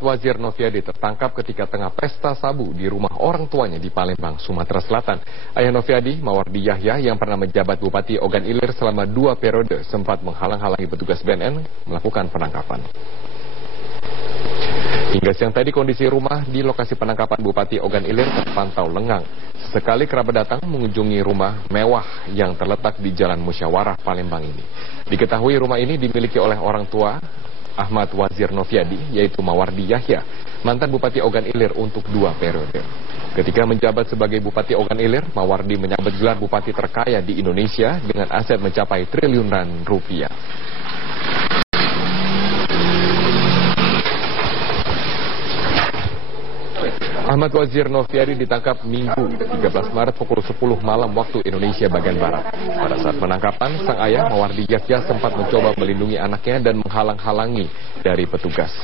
Wazir Noviadi tertangkap ketika tengah pesta sabu di rumah orang tuanya di Palembang, Sumatera Selatan. Ayah Noviadi, Mawardi Yahya, yang pernah menjabat Bupati Ogan Ilir selama 2 periode, sempat menghalang-halangi petugas BNN melakukan penangkapan. Hingga siang tadi kondisi rumah di lokasi penangkapan Bupati Ogan Ilir terpantau lengang. Sesekali kerabat datang mengunjungi rumah mewah yang terletak di Jalan Musyawarah Palembang ini. Diketahui rumah ini dimiliki oleh orang tua Ahmad Wazir Noviadi, yaitu Mawardi Yahya, mantan Bupati Ogan Ilir untuk 2 periode. Ketika menjabat sebagai Bupati Ogan Ilir, Mawardi menyabet gelar Bupati terkaya di Indonesia dengan aset mencapai triliunan rupiah. Ahmad Wazir Noviadi ditangkap Minggu 13 Maret pukul 10 malam waktu Indonesia bagian Barat. Pada saat penangkapan, sang ayah Mawardi Yahya sempat mencoba melindungi anaknya dan menghalang-halangi dari petugas.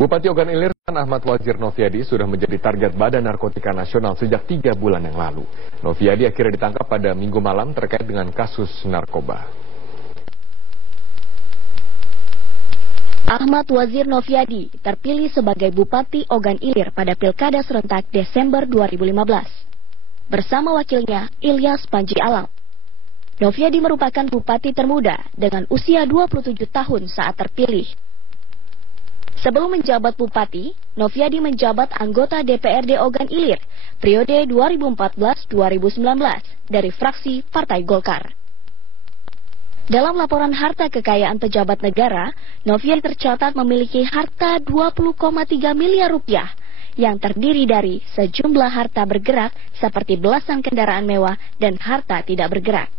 Bupati Ogan Ilir Ahmad Wazir Noviadi sudah menjadi target Badan Narkotika Nasional sejak 3 bulan yang lalu. Noviadi akhirnya ditangkap pada Minggu malam terkait dengan kasus narkoba. Ahmad Wazir Noviadi terpilih sebagai Bupati Ogan Ilir pada Pilkada serentak Desember 2015. Bersama wakilnya Ilyas Panji Alam. Noviadi merupakan bupati termuda dengan usia 27 tahun saat terpilih. Sebelum menjabat bupati, Noviadi menjabat anggota DPRD Ogan Ilir periode 2014-2019 dari fraksi Partai Golkar. Dalam laporan harta kekayaan pejabat negara, Noviadi tercatat memiliki harta 20,3 miliar rupiah yang terdiri dari sejumlah harta bergerak seperti belasan kendaraan mewah dan harta tidak bergerak.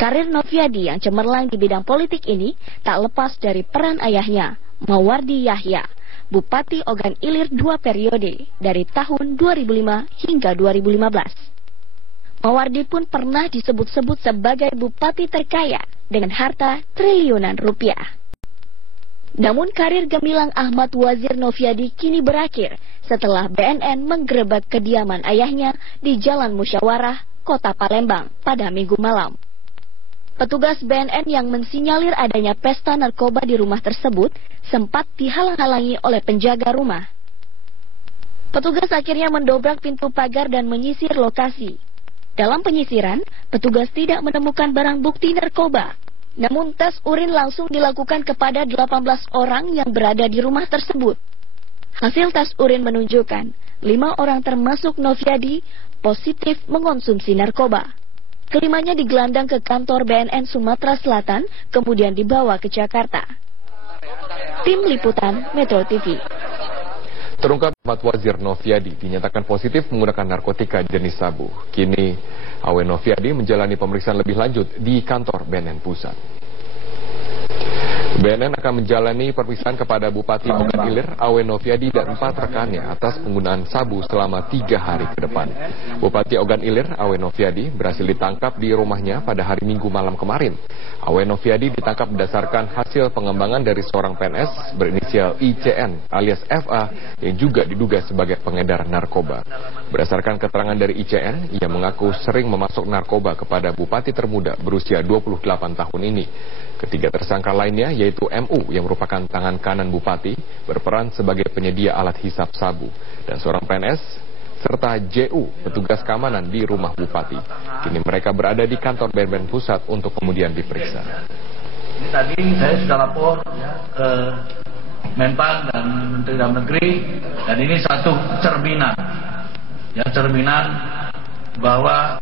Karir Noviadi yang cemerlang di bidang politik ini tak lepas dari peran ayahnya, Mawardi Yahya, Bupati Ogan Ilir 2 periode dari tahun 2005 hingga 2015. Mawardi pun pernah disebut-sebut sebagai bupati terkaya dengan harta triliunan rupiah. Namun karir gemilang Ahmad Wazir Noviadi kini berakhir setelah BNN menggerebek kediaman ayahnya di Jalan Musyawarah, Kota Palembang pada Minggu malam. Petugas BNN yang mensinyalir adanya pesta narkoba di rumah tersebut sempat dihalang-halangi oleh penjaga rumah. Petugas akhirnya mendobrak pintu pagar dan menyisir lokasi. Dalam penyisiran, petugas tidak menemukan barang bukti narkoba. Namun tes urin langsung dilakukan kepada 18 orang yang berada di rumah tersebut. Hasil tes urin menunjukkan 5 orang termasuk Noviadi positif mengonsumsi narkoba. Kelimanya digelandang ke kantor BNN Sumatera Selatan, kemudian dibawa ke Jakarta. Tim Liputan Metro TV. Terungkap Ahmad Wazir Noviadi dinyatakan positif menggunakan narkotika jenis sabu. Kini Awe Noviadi menjalani pemeriksaan lebih lanjut di kantor BNN Pusat. BNN akan menjalani pemeriksaan kepada Bupati Ogan Ilir, Awe Noviadi dan 4 rekannya atas penggunaan sabu selama 3 hari ke depan. Bupati Ogan Ilir, Awe Noviadi, berhasil ditangkap di rumahnya pada hari Minggu malam kemarin. Awe Noviadi ditangkap berdasarkan hasil pengembangan dari seorang PNS berinisial ICN alias FA yang juga diduga sebagai pengedar narkoba. Berdasarkan keterangan dari ICN, ia mengaku sering memasok narkoba kepada bupati termuda berusia 28 tahun ini. Ketiga tersangka lainnya yaitu MU yang merupakan tangan kanan bupati berperan sebagai penyedia alat hisap sabu dan seorang PNS serta JU petugas keamanan di rumah bupati. Kini mereka berada di kantor BNN Pusat untuk kemudian diperiksa. Ini tadi saya sudah lapor ke Menpan dan Menteri Dalam Negeri dan ini satu cerminan bahwa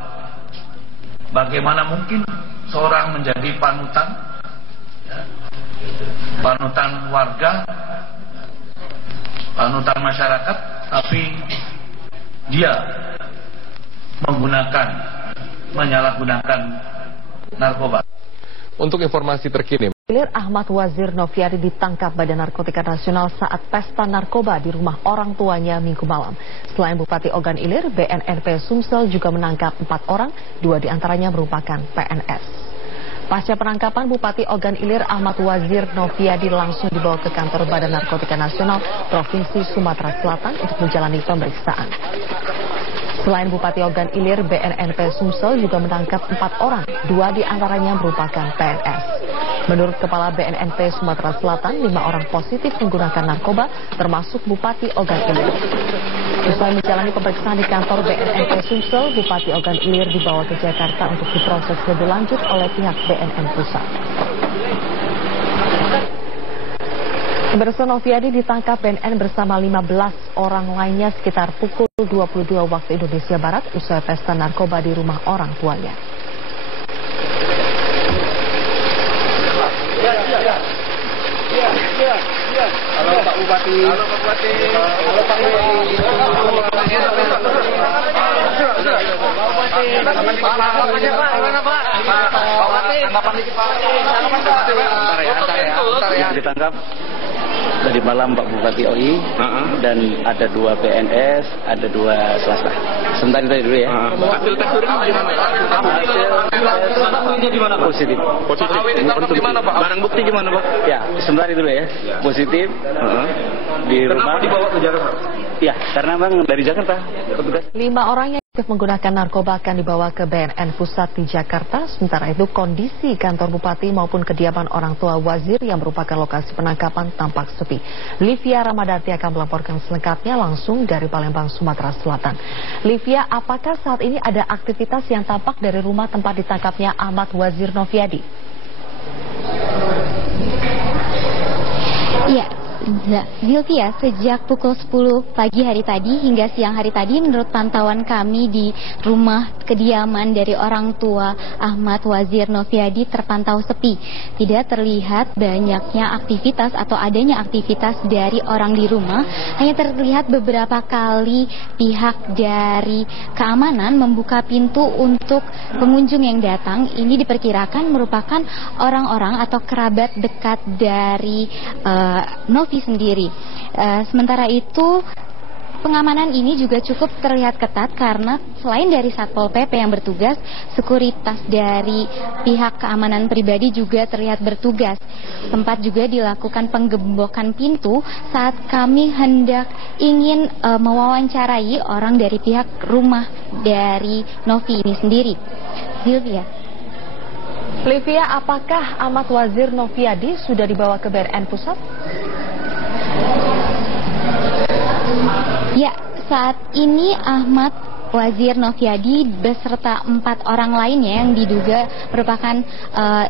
bagaimana mungkin seorang menjadi panutan warga, panutan masyarakat, tapi dia menyalahgunakan narkoba. Untuk informasi terkini, Ahmad Wazir Noviadi ditangkap Badan Narkotika Nasional saat pesta narkoba di rumah orang tuanya Minggu malam. Selain Bupati Ogan Ilir, BNNP Sumsel juga menangkap 4 orang, 2 diantaranya merupakan PNS. Pasca penangkapan Bupati Ogan Ilir Ahmad Wazir Noviadi langsung dibawa ke kantor Badan Narkotika Nasional Provinsi Sumatera Selatan untuk menjalani pemeriksaan. Selain Bupati Ogan Ilir, BNNP Sumsel juga menangkap 4 orang, 2 diantaranya merupakan PNS. Menurut Kepala BNNP Sumatera Selatan, 5 orang positif menggunakan narkoba, termasuk Bupati Ogan Ilir. Usai menjalani pemeriksaan di kantor BNNP Sumsel, Bupati Ogan Ilir dibawa ke Jakarta untuk diproses lebih lanjut oleh pihak BNN Pusat. Pemirsa, Noviadi ditangkap BNN bersama 15 orang lainnya sekitar pukul 22 waktu Indonesia Barat usai pesta narkoba di rumah orang tuanya. Halo Pak Bupati. Halo Pak Bupati. Halo Pak Bupati. Ditangkap tadi malam Pak Bupati OI dan ada 2 PNS, ada 2 swasta. Sebentar itu dulu ya. Hasil tes urin gimana? Hasil di mana Pak? Positif. Positif. Ditangkap di mana Pak? Barang bukti gimana Pak? Ya, sebentar itu dulu ya. Positif. Di rumah. Kenapa dibawa ke Jakarta? Ya, karena Bang dari Jakarta. 5 orang yang menggunakan narkoba akan dibawa ke BNN Pusat di Jakarta. Sementara itu kondisi kantor Bupati maupun kediaman orang tua Wazir yang merupakan lokasi penangkapan tampak sepi. Livia Ramadhanti akan melaporkan selengkapnya langsung dari Palembang, Sumatera Selatan. Livia, apakah saat ini ada aktivitas yang tampak dari rumah tempat ditangkapnya Ahmad Wazir Noviadi? Iya. Zilvia, sejak pukul 10 pagi hari tadi hingga siang hari tadi, menurut pantauan kami di rumah kediaman dari orang tua Ahmad Wazir Noviadi terpantau sepi. Tidak terlihat banyaknya aktivitas atau adanya aktivitas dari orang di rumah. Hanya terlihat beberapa kali pihak dari keamanan membuka pintu untuk pengunjung yang datang. Ini diperkirakan merupakan orang-orang atau kerabat dekat dari Novi sendiri. Sementara itu pengamanan ini juga cukup terlihat ketat karena selain dari Satpol PP yang bertugas, sekuritas dari pihak keamanan pribadi juga terlihat bertugas. Sempat juga dilakukan penggembokan pintu saat kami hendak ingin mewawancarai orang dari pihak rumah dari Novi ini sendiri. Zilvia. Livia, apakah Ahmad Wazir Noviadi sudah dibawa ke BNN Pusat? Ya, saat ini Ahmad Wazir Noviadi beserta 4 orang lainnya yang diduga merupakan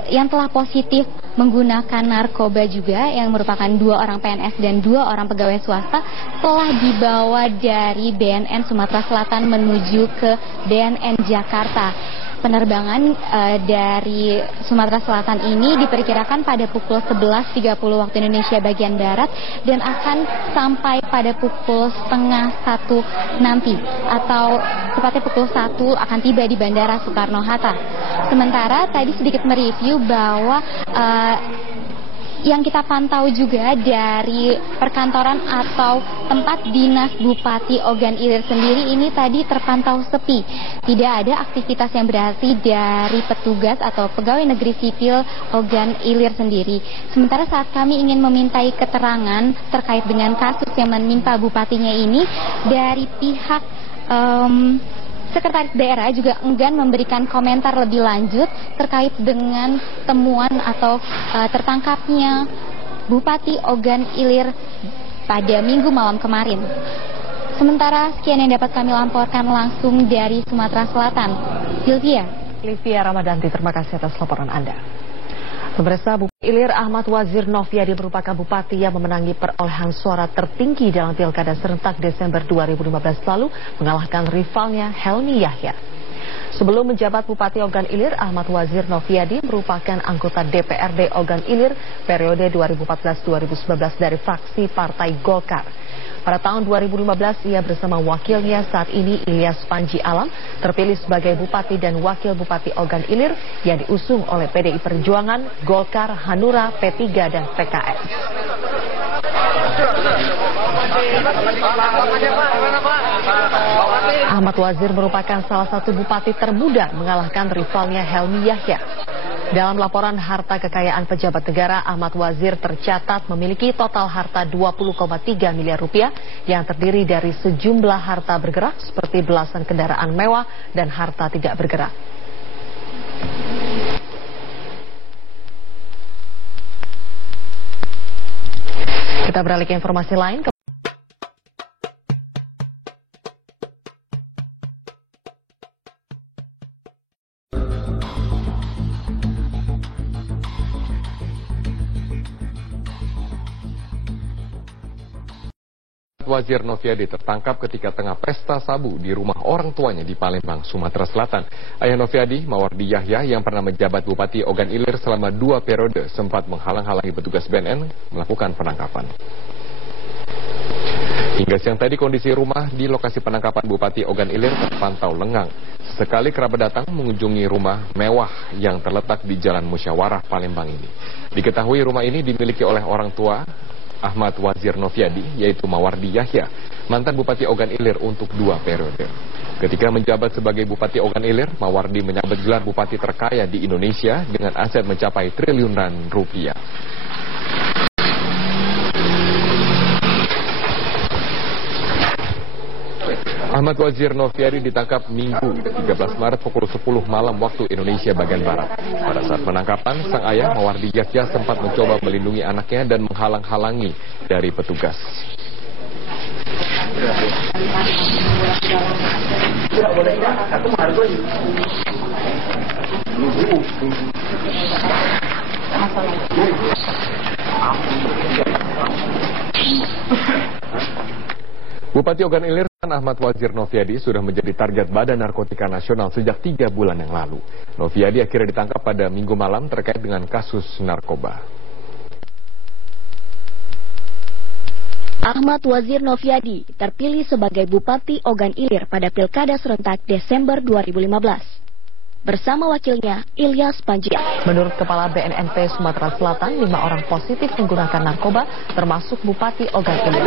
yang telah positif menggunakan narkoba juga, yang merupakan 2 orang PNS dan 2 orang pegawai swasta, telah dibawa dari BNN Sumatera Selatan menuju ke BNN Jakarta. Penerbangan dari Sumatera Selatan ini diperkirakan pada pukul 11.30 waktu Indonesia bagian Barat dan akan sampai pada pukul 12:30 nanti, atau tepatnya pukul 1 akan tiba di Bandara Soekarno-Hatta. Sementara tadi sedikit mereview bahwa yang kita pantau juga dari perkantoran atau tempat dinas Bupati Ogan Ilir sendiri ini tadi terpantau sepi. Tidak ada aktivitas yang berarti dari petugas atau pegawai negeri sipil Ogan Ilir sendiri. Sementara saat kami ingin memintai keterangan terkait dengan kasus yang menimpa bupatinya ini, dari pihak Sekretaris Daerah juga enggan memberikan komentar lebih lanjut terkait dengan temuan atau tertangkapnya Bupati Ogan Ilir pada Minggu malam kemarin. Sementara sekian yang dapat kami laporkan langsung dari Sumatera Selatan. Sylvia. Livia Ramadhanti, terima kasih atas laporan Anda. Pemirsa, Bupati Ilir Ahmad Wazir Noviadi merupakan bupati yang memenangi perolehan suara tertinggi dalam Pilkada serentak Desember 2015 lalu, mengalahkan rivalnya Helmi Yahya. Sebelum menjabat Bupati Ogan Ilir, Ahmad Wazir Noviadi merupakan anggota DPRD Ogan Ilir periode 2014-2019 dari fraksi Partai Golkar. Pada tahun 2015, ia bersama wakilnya saat ini Ilyas Panji Alam terpilih sebagai Bupati dan Wakil Bupati Ogan Ilir yang diusung oleh PDI Perjuangan, Golkar, Hanura, P3, dan PKS. Ahmad Wazir merupakan salah satu bupati termuda mengalahkan rivalnya Helmi Yahya. Dalam laporan harta kekayaan pejabat negara, Ahmad Wazir tercatat memiliki total harta 20,3 miliar rupiah yang terdiri dari sejumlah harta bergerak seperti belasan kendaraan mewah dan harta tidak bergerak. Kita beralih ke informasi lain. Wazir Noviadi tertangkap ketika tengah pesta sabu di rumah orang tuanya di Palembang, Sumatera Selatan. Ayah Noviadi, Mawardi Yahya, yang pernah menjabat Bupati Ogan Ilir selama 2 periode, sempat menghalang-halangi petugas BNN melakukan penangkapan. Hingga siang tadi kondisi rumah di lokasi penangkapan Bupati Ogan Ilir terpantau lengang. Sesekali kerabat datang mengunjungi rumah mewah yang terletak di Jalan Musyawarah Palembang ini. Diketahui rumah ini dimiliki oleh orang tua Ahmad Wazir Noviadi, yaitu Mawardi Yahya, mantan Bupati Ogan Ilir untuk 2 periode. Ketika menjabat sebagai Bupati Ogan Ilir, Mawardi menyabet gelar Bupati terkaya di Indonesia dengan aset mencapai triliunan rupiah. Ahmad Wazir Noviadi ditangkap Minggu 13 Maret pukul 10 malam waktu Indonesia bagian Barat. Pada saat penangkapan, sang ayah Mawardi Yahya sempat mencoba melindungi anaknya dan menghalang-halangi dari petugas. Bupati Ogan Ilir Ahmad Wazir Noviadi sudah menjadi target Badan Narkotika Nasional sejak 3 bulan yang lalu. Noviadi akhirnya ditangkap pada Minggu malam terkait dengan kasus narkoba. Ahmad Wazir Noviadi terpilih sebagai Bupati Ogan Ilir pada Pilkada serentak Desember 2015. Bersama wakilnya Ilyas Panji. Menurut Kepala BNNP Sumatera Selatan, 5 orang positif menggunakan narkoba, termasuk Bupati Ogan Ilir.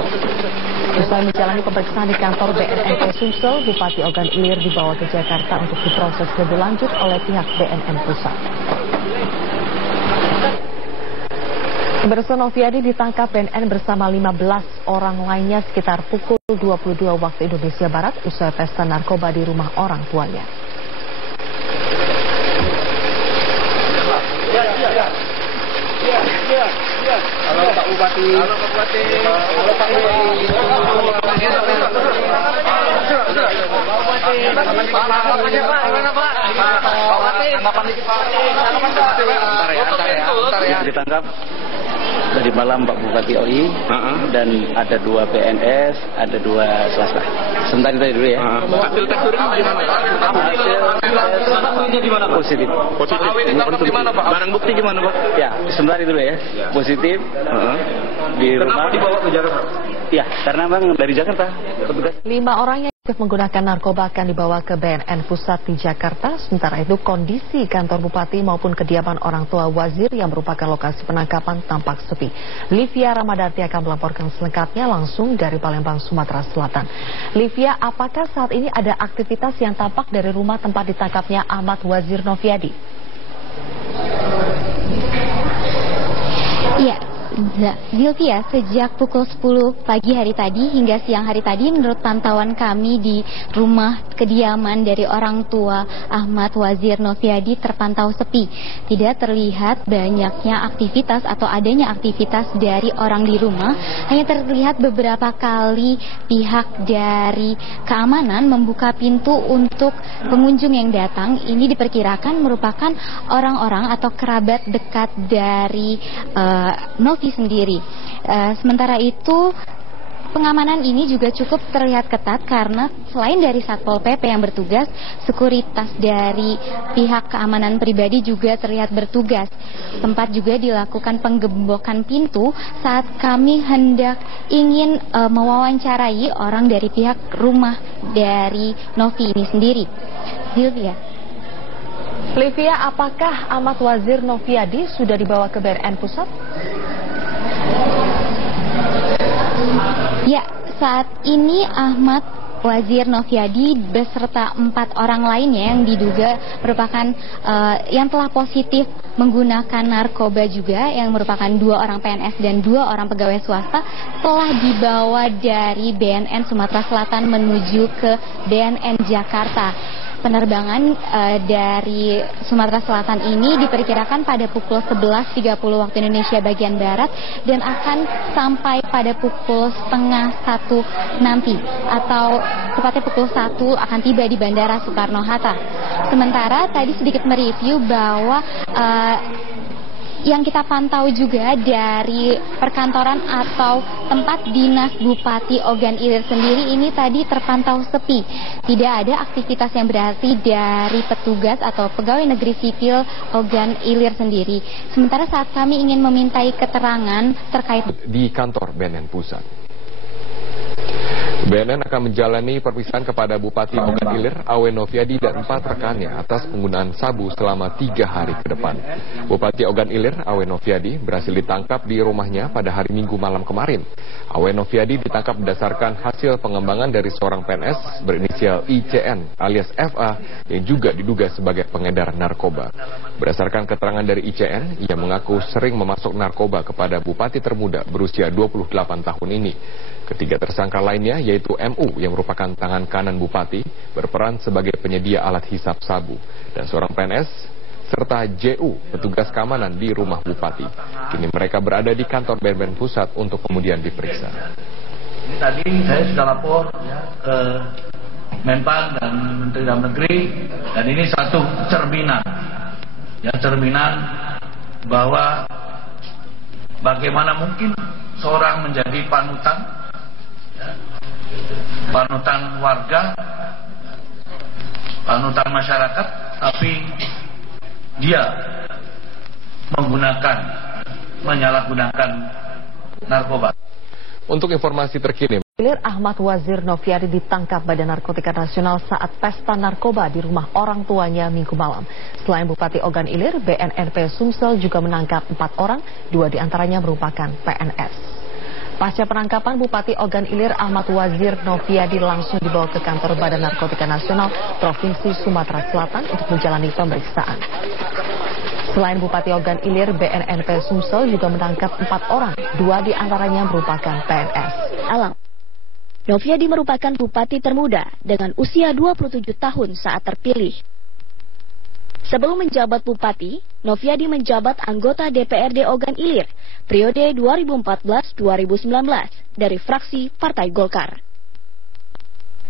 Usai menjalani pemeriksaan di kantor BNNP Sumsel, Bupati Ogan Ilir dibawa ke Jakarta untuk diproses lebih lanjut oleh pihak BNN Pusat. Pemirsa, Noviadi ditangkap BNN bersama 15 orang lainnya sekitar pukul 22 waktu Indonesia Barat usai pesta narkoba di rumah orang tuanya. Halo Pak Bupati. Halo Pak Bupati. Halo Pak Bupati. Ditangkap dari malam Pak Bupati OI dan ada 2 PNS, ada 2 swasta. Sebentar itu dulu ya. Hasil tes urin gimana? Hasil gimana? Positif. Ditangkap di mana Pak? Barang bukti gimana Pak? Ya, sebentar itu dulu ya. Positif. Di rumah. Kenapa dibawa ke Jakarta? Ya, karena Bang dari Jakarta. 5 orang yang menggunakan narkoba akan dibawa ke BNN Pusat di Jakarta. Sementara itu kondisi kantor Bupati maupun kediaman orang tua Wazir yang merupakan lokasi penangkapan tampak sepi. Livia Ramadhani akan melaporkan selengkapnya langsung dari Palembang, Sumatera Selatan. Livia, apakah saat ini ada aktivitas yang tampak dari rumah tempat ditangkapnya Ahmad Wazir Noviadi? Iya. Zilvia, sejak pukul 10 pagi hari tadi hingga siang hari tadi, menurut pantauan kami di rumah kediaman dari orang tua Ahmad Wazir Noviadi terpantau sepi. Tidak terlihat banyaknya aktivitas atau adanya aktivitas dari orang di rumah. Hanya terlihat beberapa kali pihak dari keamanan membuka pintu untuk pengunjung yang datang. Ini diperkirakan merupakan orang-orang atau kerabat dekat dari Novi sendiri. Sementara itu pengamanan ini juga cukup terlihat ketat karena selain dari Satpol PP yang bertugas, sekuritas dari pihak keamanan pribadi juga terlihat bertugas. Sempat juga dilakukan penggembokan pintu saat kami hendak ingin mewawancarai orang dari pihak rumah dari Novi ini sendiri. Livia, apakah Ahmad Wazir Noviadi sudah dibawa ke BNN Pusat? Ya, saat ini Ahmad Wazir Noviadi beserta 4 orang lainnya yang diduga merupakan yang telah positif menggunakan narkoba juga, yang merupakan 2 orang PNS dan 2 orang pegawai swasta, telah dibawa dari BNN Sumatera Selatan menuju ke BNN Jakarta. Penerbangan dari Sumatera Selatan ini diperkirakan pada pukul 11.30 waktu Indonesia bagian Barat dan akan sampai pada pukul 12:30 nanti, atau tepatnya pukul 1 akan tiba di Bandara Soekarno-Hatta. Sementara tadi sedikit mereview bahwa yang kita pantau juga dari perkantoran atau tempat dinas Bupati Ogan Ilir sendiri ini tadi terpantau sepi. Tidak ada aktivitas yang berarti dari petugas atau pegawai negeri sipil Ogan Ilir sendiri. Sementara saat kami ingin memintai keterangan terkait di kantor BNN Pusat. BNN akan menjalani pemeriksaan kepada Bupati Ogan Ilir, Awen Noviadi dan 4 rekannya atas penggunaan sabu selama 3 hari ke depan. Bupati Ogan Ilir, Awen Noviadi, berhasil ditangkap di rumahnya pada hari Minggu malam kemarin. Awen Noviadi ditangkap berdasarkan hasil pengembangan dari seorang PNS berinisial ICN alias FA yang juga diduga sebagai pengedar narkoba. Berdasarkan keterangan dari ICN, ia mengaku sering memasok narkoba kepada bupati termuda berusia 28 tahun ini. Ketiga tersangka lainnya yaitu MU yang merupakan tangan kanan bupati berperan sebagai penyedia alat hisap sabu dan seorang PNS serta JU petugas keamanan di rumah bupati. Kini mereka berada di kantor BNN Pusat untuk kemudian diperiksa. Ini tadi saya sudah lapor ke Menpan dan Menteri Dalam Negeri, dan ini satu cerminan bahwa bagaimana mungkin seorang menjadi panutan warga, panutan masyarakat, tapi dia menyalahgunakan narkoba. Untuk informasi terkini, Ahmad Wazir Noviadi ditangkap Badan Narkotika Nasional saat pesta narkoba di rumah orang tuanya Minggu malam. Selain Bupati Ogan Ilir, BNNP Sumsel juga menangkap 4 orang, 2 diantaranya merupakan PNS. Pasca penangkapan Bupati Ogan Ilir Ahmad Wazir Noviadi langsung dibawa ke kantor Badan Narkotika Nasional Provinsi Sumatera Selatan untuk menjalani pemeriksaan. Selain Bupati Ogan Ilir, BNNP Sumsel juga menangkap 4 orang, 2 diantaranya merupakan PNS. Alam. Noviadi merupakan bupati termuda dengan usia 27 tahun saat terpilih. Sebelum menjabat bupati, Noviadi menjabat anggota DPRD Ogan Ilir periode 2014-2019 dari fraksi Partai Golkar.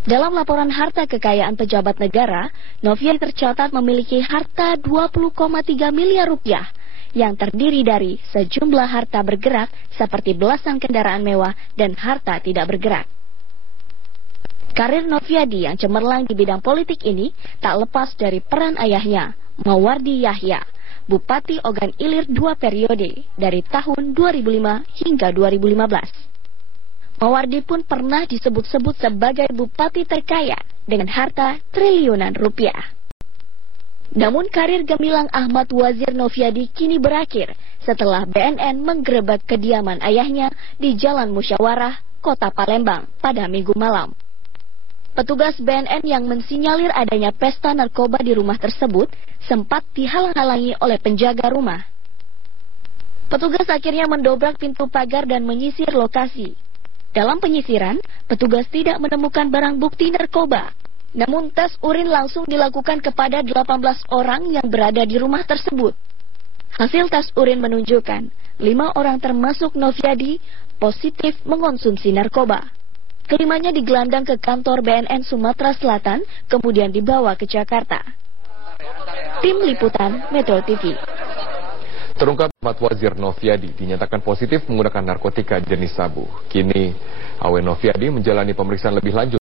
Dalam laporan harta kekayaan pejabat negara, Noviadi tercatat memiliki harta 20,3 miliar rupiah yang terdiri dari sejumlah harta bergerak seperti belasan kendaraan mewah dan harta tidak bergerak. Karir Noviadi yang cemerlang di bidang politik ini tak lepas dari peran ayahnya, Mawardi Yahya, Bupati Ogan Ilir 2 periode dari tahun 2005 hingga 2015. Mawardi pun pernah disebut-sebut sebagai bupati terkaya dengan harta triliunan rupiah. Namun karir gemilang Ahmad Wazir Noviadi kini berakhir setelah BNN menggerebek kediaman ayahnya di Jalan Musyawarah, Kota Palembang pada Minggu malam. Petugas BNN yang mensinyalir adanya pesta narkoba di rumah tersebut sempat dihalang-halangi oleh penjaga rumah. Petugas akhirnya mendobrak pintu pagar dan menyisir lokasi. Dalam penyisiran, petugas tidak menemukan barang bukti narkoba. Namun tes urin langsung dilakukan kepada 18 orang yang berada di rumah tersebut. Hasil tes urin menunjukkan 5 orang termasuk Noviadi positif mengonsumsi narkoba. Kelimanya digelandang ke kantor BNN Sumatera Selatan, kemudian dibawa ke Jakarta. Tim Liputan Metro TV. Terungkap Ahmad Wazir Noviadi dinyatakan positif menggunakan narkotika jenis sabu. Kini Awen Noviadi menjalani pemeriksaan lebih lanjut.